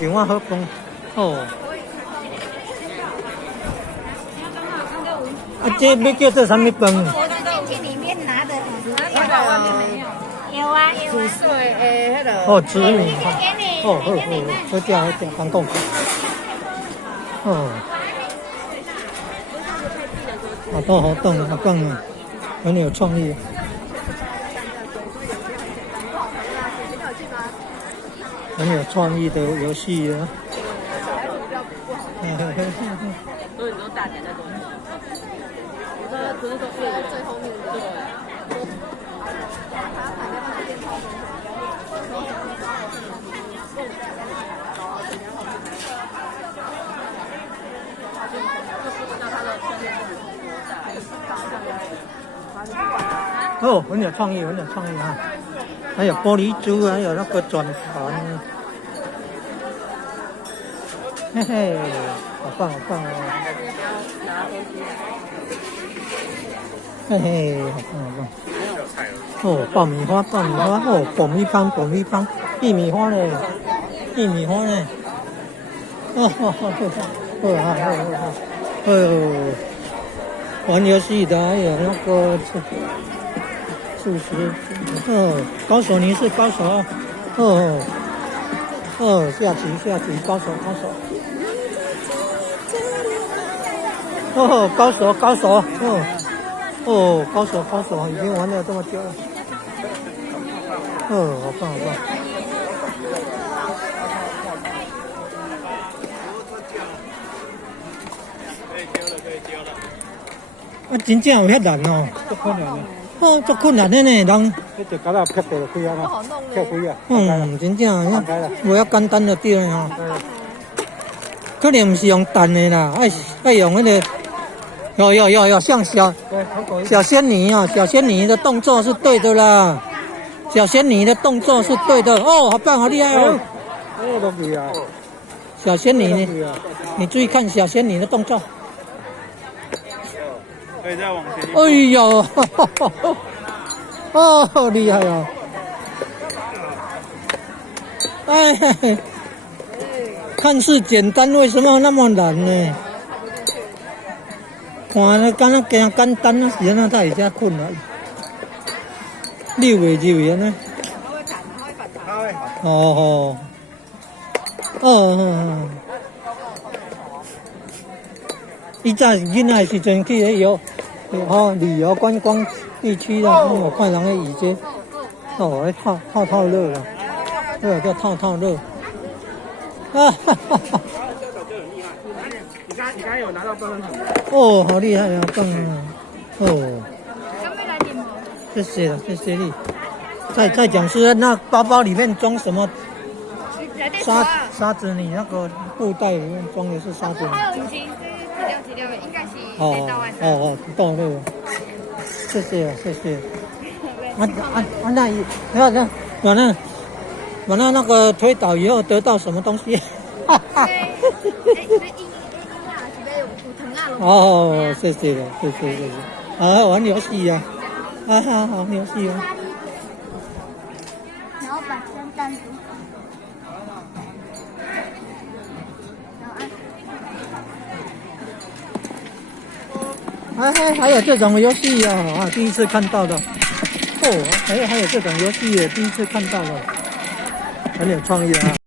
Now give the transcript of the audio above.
情我好讲哦。啊，这要叫做什么饭？我是进去里面拿的，外面没有。有啊有啊。哦，紫米饭。哦，好，好食，刚讲。哦。好多活动，好棒啊，很有创意。很有创意的游戏啊！所以你说大姐在多久？不是说最后面的哦，很有创意，很有创意啊！还有玻璃珠，还有那个转盘，嘿嘿，好棒，好棒哦！嘿嘿，好棒，好棒！哦，爆米花，爆米花，哦，爆米香，爆米香，玉米花嘞，玉米花嘞，哦，哦，玩游戏的还有那个数学，哦，高手，你是高手啊！哦，下棋，高手。哦，高手，高手，已经玩了这么久了。哦，好棒，好棒。可以丢了。啊，真正有遐难哦。足困难的。哦，足困难的呢，人。你就搞到劈过就开啊嘛，劈开啊。真正，无遐简单就对了吼。可能不是用弹的啦，爱用那个。有，像小仙女啊，小仙女的动作是对的啦，小仙女的动作是对的哦，好棒，好厉害哦！都可以啊。小仙女呢？你注意看小仙女的动作。可以再往前。哎呦，哦，好厉害哦！哎，看似简单，为什么那么难呢？看了敢若简单啊，是安怎才会遮困难？溜袂入去安尼？哦。以前囡仔时阵去旅游观光地区啦，我看人咧椅这，套乐啦，这个叫套乐。你刚有拿到分哦，好厉害啊，棒啊！哦，谢谢你。再讲是那包包里面装什么？沙子，你那个布袋里面装的是沙子。资料应该是到那个，谢谢。那个推倒以后得到什么东西？哦，谢谢。啊，玩游戏呀，好游戏哦。然后把灯单独。还有这种游戏啊，第一次看到的。哦，还有这种游戏也第一次看到了，很有创意啊。